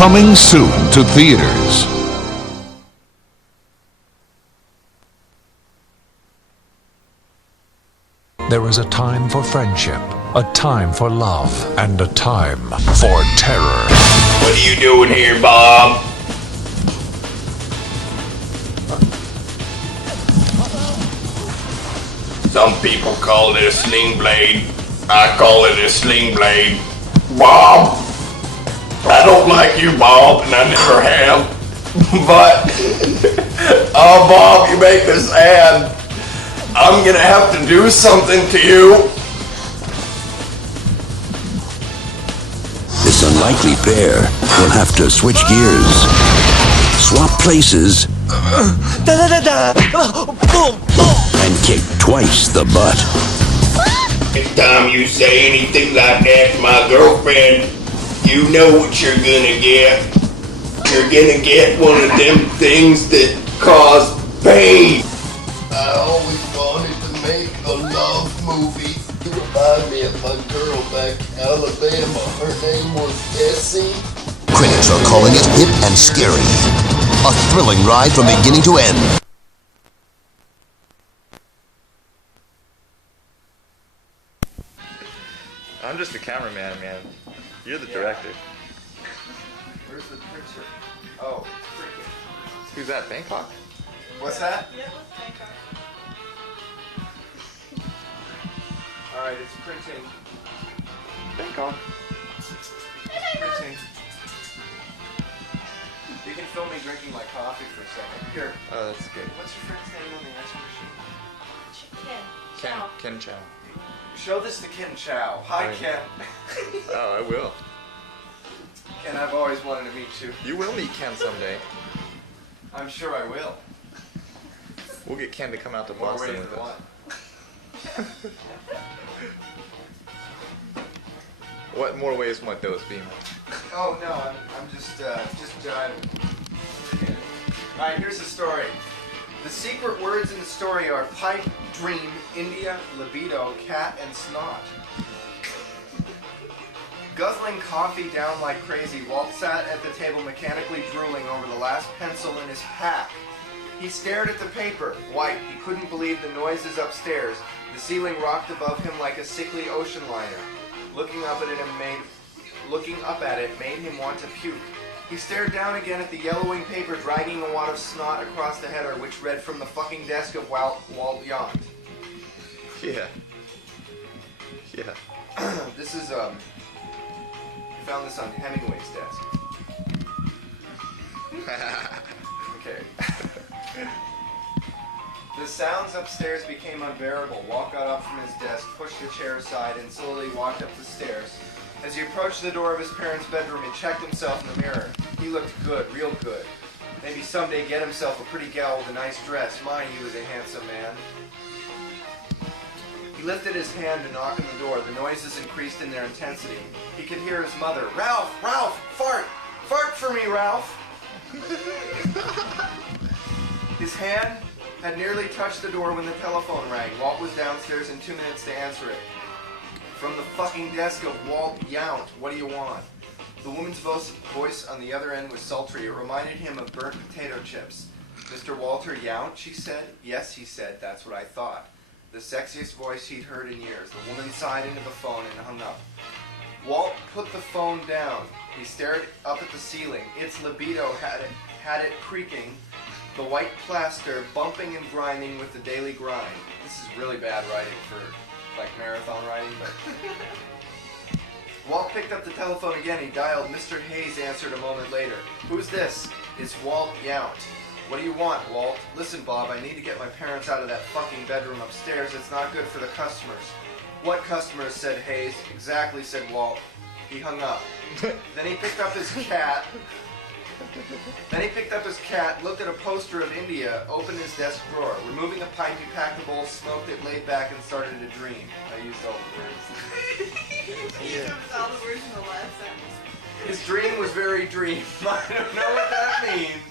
Coming soon to theaters. There is a time for friendship, a time for love, and a time for terror. What are you doing here, Bob? Some people call it a sling blade. I call it a sling blade. Bob, I don't like you, Bob, and I never have. But, oh, Bob, you make me sad. I'm gonna have to do something to you. This unlikely pair will have to switch gears, swap places, and kick twice the butt. Next time you say anything like that to my girlfriend, you know what you're gonna get. You're gonna get one of them things that cause pain. I always wanted to make a love movie. You remind me of my girl back in Alabama. Her name was Essie. Critics are calling it hip and scary. A thrilling ride from beginning to end. I'm just the cameraman, man. You're the director. Where's the picture? Oh, freaking. Who's that, Bangkok? What's that? Yeah, let's Bangkok. Alright, it's printing. Bangkok. Printing. You can film me drinking my coffee for a second. Here. Oh, that's good. What's your friend's name on the answer machine? Ken Chow. Show this to Ken Chow. Hi, Hi. Ken. Oh, I will. Ken, I've always wanted to meet you. You will meet Ken someday. I'm sure I will. We'll get Ken to come out to More Boston ways with than us. one. What more ways might those be? Oh no, I'm just jiving. Alright, here's the story. The secret words in the story are pipe, dream, India, libido, cat, and snot. Guzzling coffee down like crazy, Walt sat at the table mechanically drooling over the last pencil in his pack. He stared at the paper, white. He couldn't believe the noises upstairs. The ceiling rocked above him like a sickly ocean liner. Looking up at it made him want to puke. He stared down again at the yellowing paper, dragging a wad of snot across the header, which read from the fucking desk of Walt Yount. Yeah. Yeah. This is, I found this on Hemingway's desk. Okay. The sounds upstairs became unbearable. Walt got up from his desk, pushed the chair aside, and slowly walked up the stairs. As he approached the door of his parents' bedroom, he checked himself in the mirror. He looked good, real good. Maybe someday get himself a pretty gal with a nice dress. My, he was a handsome man. He lifted his hand to knock on the door. The noises increased in their intensity. He could hear his mother. Ralph! Ralph! Fart! Fart for me, Ralph! His hand had nearly touched the door when the telephone rang. Walt was downstairs in 2 minutes to answer it. From the fucking desk of Walt Yount, what do you want? The woman's voice on the other end was sultry. It reminded him of burnt potato chips. Mr. Walter Yount, she said. Yes, he said, that's what I thought. The sexiest voice he'd heard in years. The woman sighed into the phone and hung up. Walt put the phone down. He stared up at the ceiling. Its libido had it creaking, the white plaster bumping and grinding with the daily grind. This is really bad writing for, like, marathon writing, but... Walt picked up the telephone again. He dialed. Mr. Hayes answered a moment later. Who's this? It's Walt Yount. What do you want, Walt? Listen, Bob, I need to get my parents out of that fucking bedroom upstairs. It's not good for the customers. What customers? Said Hayes. Exactly, said Walt. He hung up. Then he picked up his cat. Looked at a poster of India, opened his desk drawer. Removing a pipe, he packed a bowl, smoked it, laid back, and started to dream. I used all the words. Yeah. All the words in the last sentence. His dream was very dream. I don't know what that means.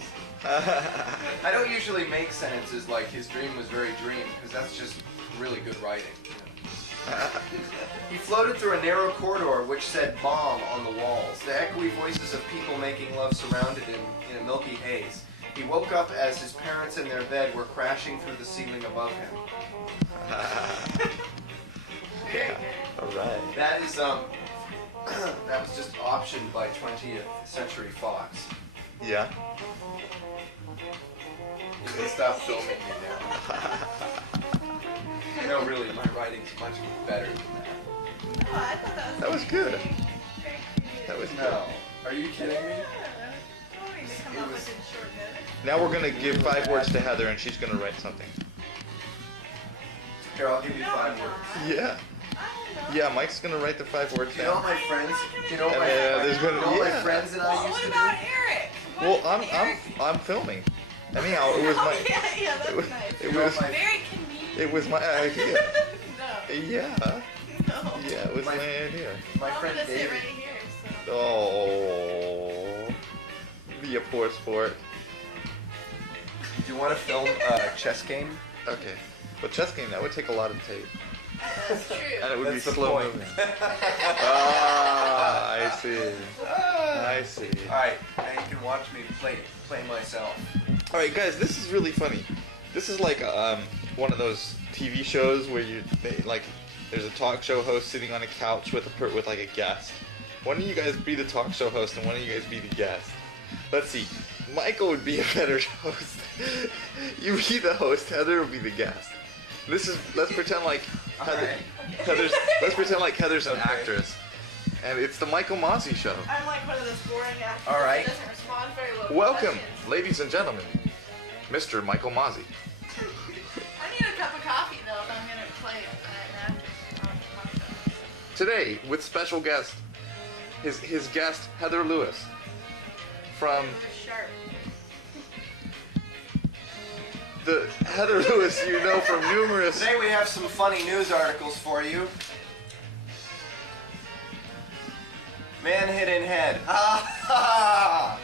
I don't usually make sentences like his dream was very dream, because that's just really good writing. You know? He floated through a narrow corridor which said "Mom" on the walls. The echoey voices of people making love surrounded him in a milky haze. He woke up as his parents in their bed were crashing through the ceiling above him. Yeah. All right. That is that was just optioned by 20th Century Fox. Yeah. You can stop filming me now. No, really, my writing's much better than that. Oh, I thought That was good. very creative. That was No. Are you kidding me? Yeah. Don't need to come up with it shorthanded. Now we're gonna give 5 words to Heather, and she's gonna write something. Here, I'll give you No, 5 I'm words. not. Yeah. I Mike's gonna write the 5 words Do you know what down. my friends? Do you know what Yeah, my, there's gonna- you know what yeah. my friends and I Well, used what to about do? Eric? Well, What, Eric? I'm filming. Anyhow, it was Oh, my. yeah, that's It was, nice. it was, Very convenient. it was my idea. No. Yeah. No. Yeah, it was my idea. My I'm friend gonna sit David. right here, so. Oh. Be a poor sport. Do you want to film a chess game? Okay. But chess game, that would take a lot of tape. That's true. And it would That's be the slow point. moving. Ah, I see. I see. Alright, now you can watch me play myself. Alright guys, this is really funny. This is like one of those TV shows where there's a talk show host sitting on a couch with with like a guest. One of you guys be the talk show host and one of you guys be the guest. Let's see. Michael would be a better host. You be the host, Heather would be the guest. Let's pretend like let's pretend like Heather's an Okay. actress. And it's the Michael Mozzie show. I'm like one of those boring actors All right. that doesn't respond very well to Welcome, questions. ladies and gentlemen, Mr. Michael Mozzie. I need a cup of coffee though if I'm gonna play an actress on the podcast. Today, with special guest, his guest, Heather Lewis, from Sharp. the Heather Lewis you know from numerous. Today we have some funny news articles for you. Man hit in head. Ah!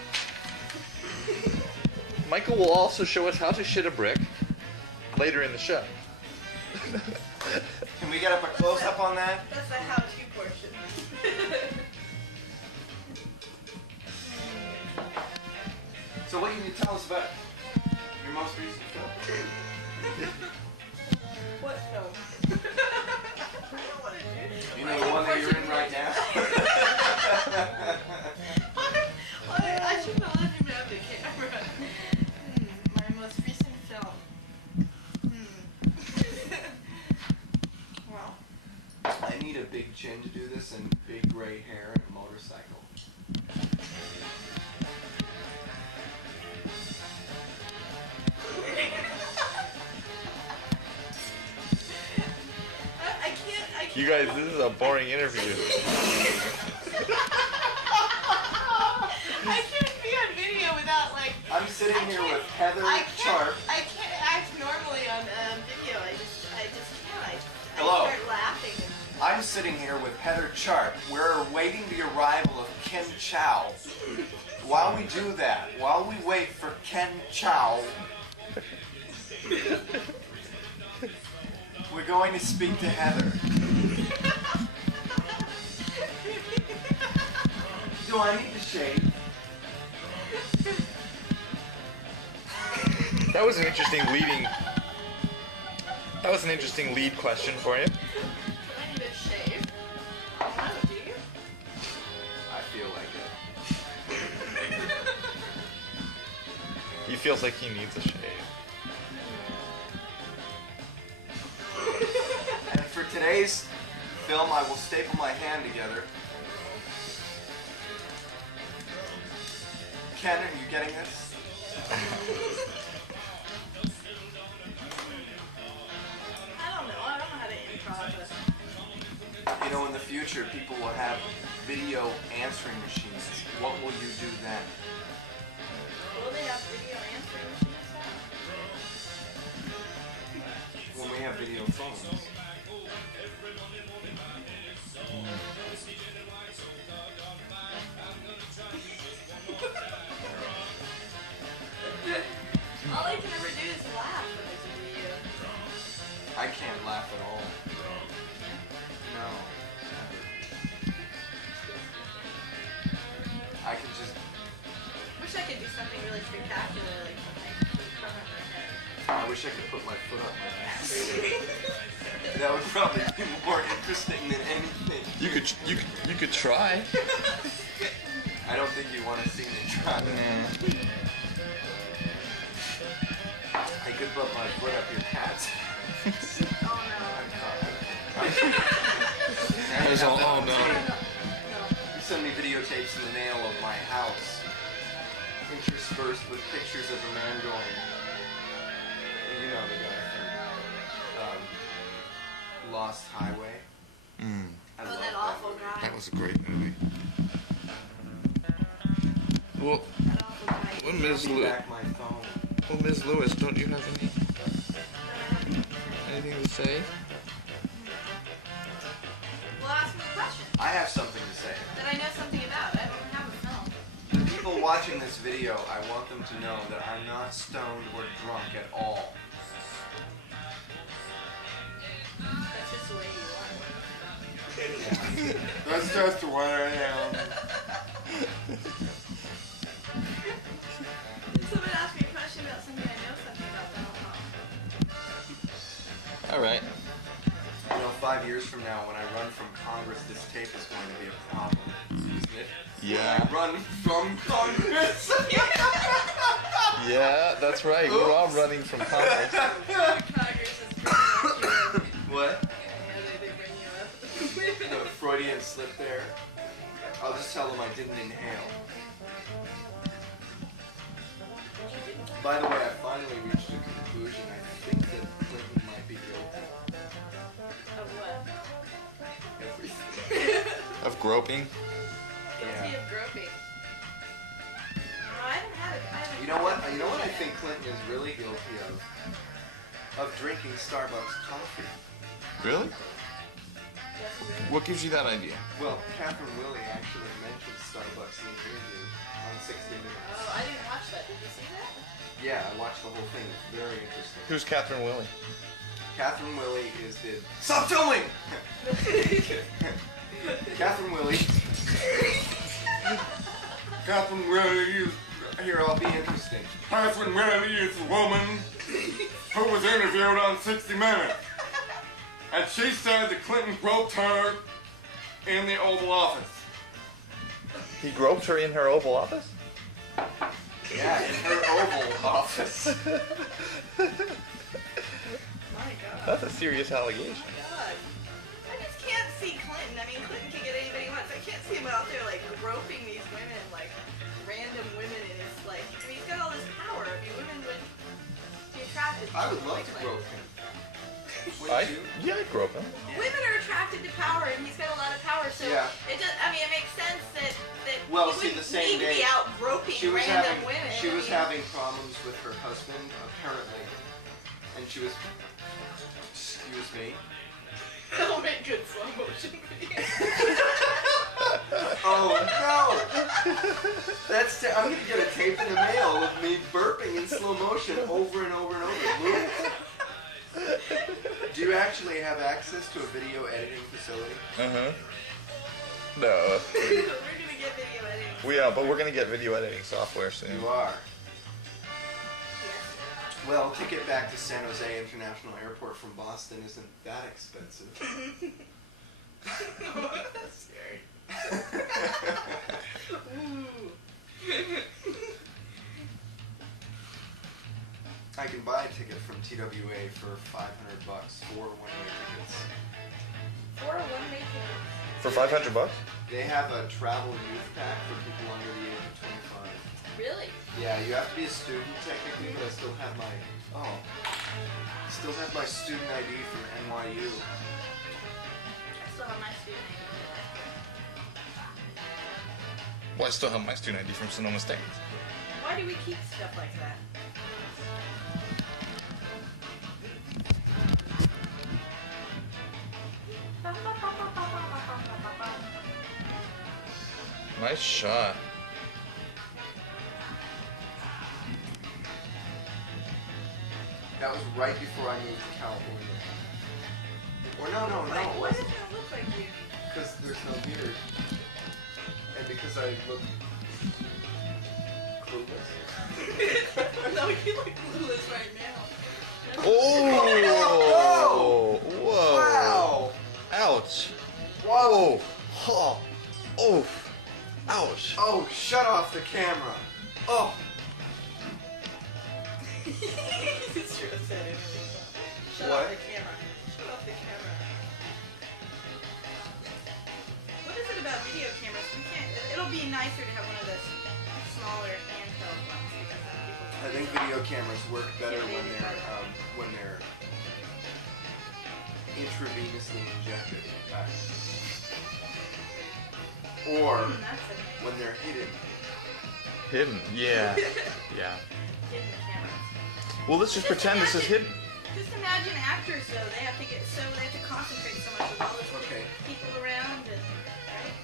Michael will also show us how to shit a brick later in the show. Can we get up a close-up on that? That's the how-to portion. So what can you tell us about your most recent film? What film? I don't want to do this. You know the one that you're in right now? I should not let him have the camera. My most recent film. Well, I need a big chin to do this and big gray hair and a motorcycle. I can't. You guys, this is a boring interview. I can't be on video without like. I'm sitting here with Heather Sharp. I can't act normally on video. I just can't. Hello. I start laughing. I'm sitting here with Heather Sharp. We're awaiting the arrival of Ken Chow. While we do that, while we wait for Ken Chow, we're going to speak to Heather. Do I need to shave? That was an interesting lead question for you. I need a shave. Oh, do you? I feel like it. He feels like he needs a shave. And for today's film, I will staple my hand together. Ken, are you getting this? I don't know how to improv this. You know, in the future, people will have video answering machines. What will you do then? Will they have video answering machines now? When we have video phones. All I can ever do is laugh when there's a video. I can't laugh at all. do something really spectacular, like something from her head. I wish I could put my foot up my ass. That would probably be more interesting than anything. You could try. I don't think you want to see me try. I could put my foot up your cat's. Oh Oh no. You send me videotapes in the mail of my house, interspersed with pictures of a man going. You know the guy from Lost Highway. I Oh, love that awful movie. guy. That was a great movie. Well, That awful guy. well, Ms. Give me Lewis, back my phone. well, Ms. Lewis, don't you have anything to say? Well, ask me a question I have something to say. that I know something about. I don't have a film. The people watching this video, I want them to know that I'm not stoned or drunk at all. That's just the way you are. That's just the way I am. Someone asked me a question about something I know something about that I'll All right. You know, 5 years from now, when I run from Congress, this tape is going to be a problem, isn't it? Yeah. When I run from Congress. Yeah, that's right. We're all running from Congress. Congress is bringing you. What? Yeah, they did bring you up. The Freudian slip there. I'll just tell them I didn't inhale. By the way, I finally reached a conclusion. I think that Clinton might be guilty. Of what? Everything. Of groping. Guilty of groping. No, I haven't had it. I haven't You know what? You know what I think Clinton is really guilty of? Of drinking Starbucks coffee. Really? That's weird. What gives you that idea? Well, Catherine Willey actually mentioned Starbucks in the interview on 60 Minutes. Oh, I didn't watch that. Did you see that? Yeah, I watched the whole thing. It's very interesting. Who's Catherine Willey? Catherine Willey is the... Stop filming! Catherine Willey. Catherine Willey is... Here, I'll be interesting. Catherine Willey is a woman who was interviewed on 60 Minutes. And she said that Clinton groped her in the Oval Office. He groped her in her Oval Office? Yeah, in her Oval Office. My God. That's a serious allegation. God. I just can't see Clinton. I mean, Clinton can get anybody he wants. I can't see him out there, like, groping these women, like, random women, and it's like, I mean, he's got all this power. I mean, women would be attracted to I would him, love like, to grope him. I, Wouldn't you? yeah, I'd grope him. Women are attracted to power, and he's got a lot of power, so Yeah. it just, I mean, it makes sense that Well, he see, wouldn't the same need to day, be out groping She was random having women. she I was mean, having problems with her husband, apparently. And she was... Excuse me? That'll make good slow motion videos. Oh no! That's I'm gonna get a tape in the mail of me burping in slow motion over and over and over. Move. Do you actually have access to a video editing facility? Uh-huh. No. We're gonna get video editing. We are, but we're gonna get video editing software soon. You are. Yes. Well, a ticket back to San Jose International Airport from Boston isn't that expensive. That's scary. Ooh. I can buy a ticket from TWA for $500 for one-way tickets. For a one-way ticket. For $500? They have a travel youth pack for people under the age of 25. Really? Yeah, you have to be a student technically, but I still have my student ID from NYU. I still have my student ID. Well, I still have my student ID from Sonoma State. Why do we keep stuff like that? Nice shot. That was right before I moved to California. Or no, it Why does wasn't. it look like you? Because there's no beard. And because I look clueless. know you look clueless right now. Oh! Whoa! Wow! Ouch! Whoa! Oh! Oh! Ouch! Oh, shut off the camera. Oh! It's true, I said it. Shut What? off the camera. Shut off the camera. What is it about video cameras? We can't. It'll be nicer to have one of those smaller handheld ones because then people. I think video cameras work better when they're intravenously injected, or That's amazing. when they're hidden. Hidden. Yeah. Yeah. Hidden cameras. Well, let's just pretend this is hidden. Just imagine actors though. They have to concentrate so much with all those Okay. people around and right.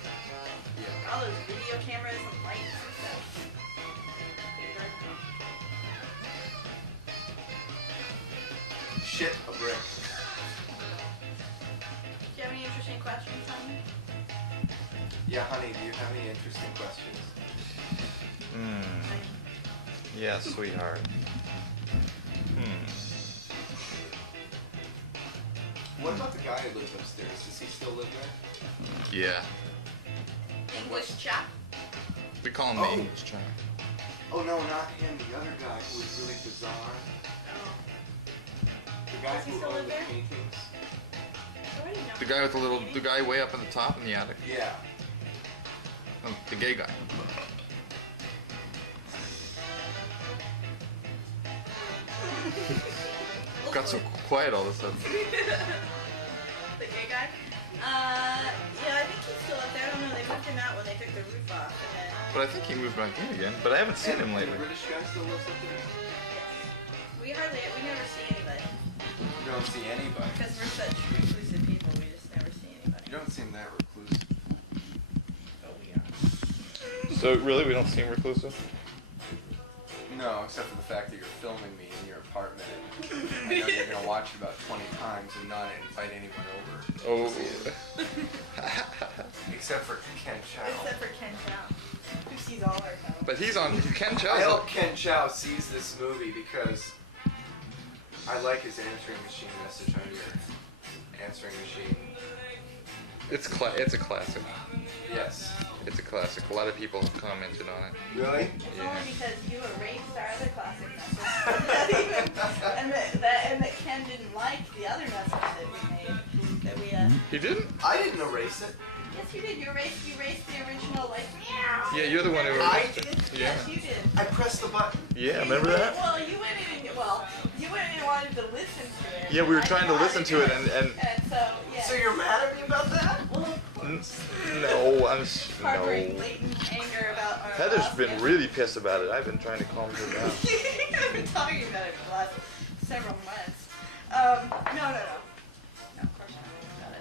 Yeah. All those video cameras and lights and stuff. Shit a brick. Do you have any interesting questions, honey? Yeah, honey, do you have any interesting questions? Yeah, sweetheart. What about the guy who lives upstairs? Does he still live there? Yeah. English chap. We call him Oh. the English chap. Oh no, not him. The other guy who was really bizarre. Oh. The guy Does he who still owned live the there? paintings. The guy with the guy way up in the top in the attic. Yeah. Oh, the gay guy. Got so quiet all of a sudden. The gay guy? Yeah, I think he's still up there. I don't know. They moved him out when they took the roof off. And then, But I think he moved back in again. But I haven't seen him The lately. British guy still lives up there? we never see anybody. You don't see anybody. Because we're such reclusive people, we just never see anybody. You don't seem that reclusive. Oh, we are. So really, we don't seem reclusive? No, except for the fact that you're filming me in your apartment. And I know you're gonna watch it about 20 times and not invite anyone over. Oh. to see it. Except for Ken Chow. Except for Ken Chow, who sees all our films. But he's on. Ken I Chow's hope on. Ken Chow sees this movie because I like his answering machine message on your answering machine. It's a classic. Yes. It's a classic. A lot of people have commented on it. Really? It's Yeah. only because you erased our other classic message. and that Ken didn't like the other message that we made. That we, He didn't? I didn't erase it. Yes, you did. You erased the original, like, meow. Yeah, you're the one who I erased it. did? Yeah. Yes, you did. I pressed the button. Yeah, remember that? Well, you went in and wanted to listen to it. Yeah, we were I trying to wanted listen to it and And so, yeah. So you're mad at me about that? Well, of course. no, Harboring no. latent anger about our Heather's last been guest. really pissed about it. I've been trying to calm her down. I've been talking about it for the last several months. No, of course not about it.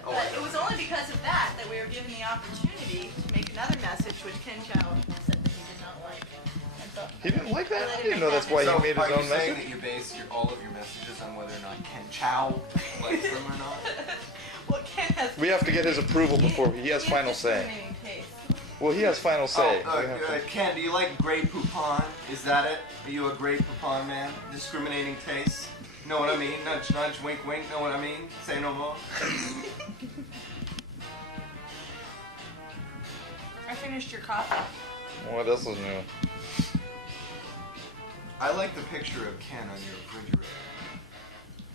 Oh, I But know. it was only because of that we were given the opportunity to make another message, which Ken Chow said that he did not like. And so, He didn't like that? let I him didn't make know that that's why So he made are his you own saying message. that you base all of your messages on whether or not Ken Chow likes them or not? Well, Ken has. We have to get his approval before he has final say. discriminating taste. Well, he has final say. Oh, We have to- Ken, do you like Grey Poupon? Is that it? Are you a Grey Poupon man? Discriminating taste? Know what I mean? Nudge, nudge, wink, wink. Know what I mean? Say no more. I finished your coffee. What else is new? I like the picture of Ken on your refrigerator.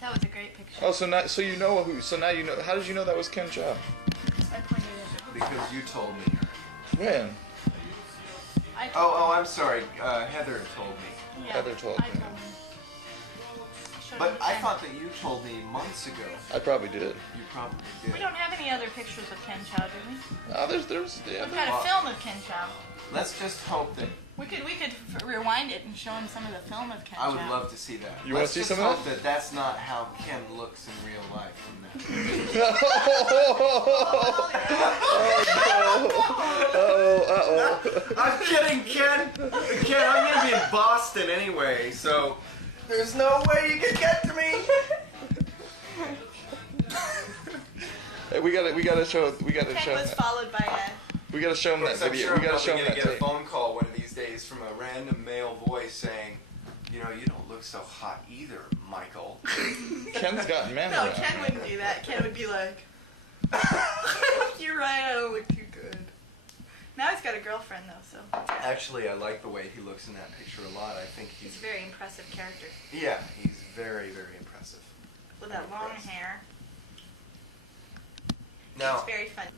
That was a great picture. Oh, so now you know who? So now you know. How did you know that was Ken Chow? I pointed it. Because you told me. When? I Oh, I'm sorry. Heather told me. yeah, Heather told I me. told him. Showed But him I Ken. thought that you told me months ago. I probably did. You probably We did. don't have any other pictures of Ken Chow, do we? Oh, there's yeah. We've got a film of Ken Chow. Let's just hope that We could rewind it and show him some of the film of Ken I would Chow. love to see that. You wanna Let's see just some of hope that that's not how Ken looks in real life. I'm kidding, Ken. Ken, I'm gonna be in Boston anyway, so there's no way you can get to me. Hey, we gotta show Ken was him. followed by We gotta show him that Because I'm video. sure We I'm gotta probably show him gonna that get a tape. phone call one of these days from a random male voice saying, You know, you don't look so hot either, Michael. Ken's got men No, around. Ken wouldn't do that. Ken would be like, you're right, I don't look too good. Now he's got a girlfriend, though, so Actually, I like the way he looks in that picture a lot. I think he's he's... a very impressive character. Yeah, he's very, very impressive. With that long hair. Now, It's very fun.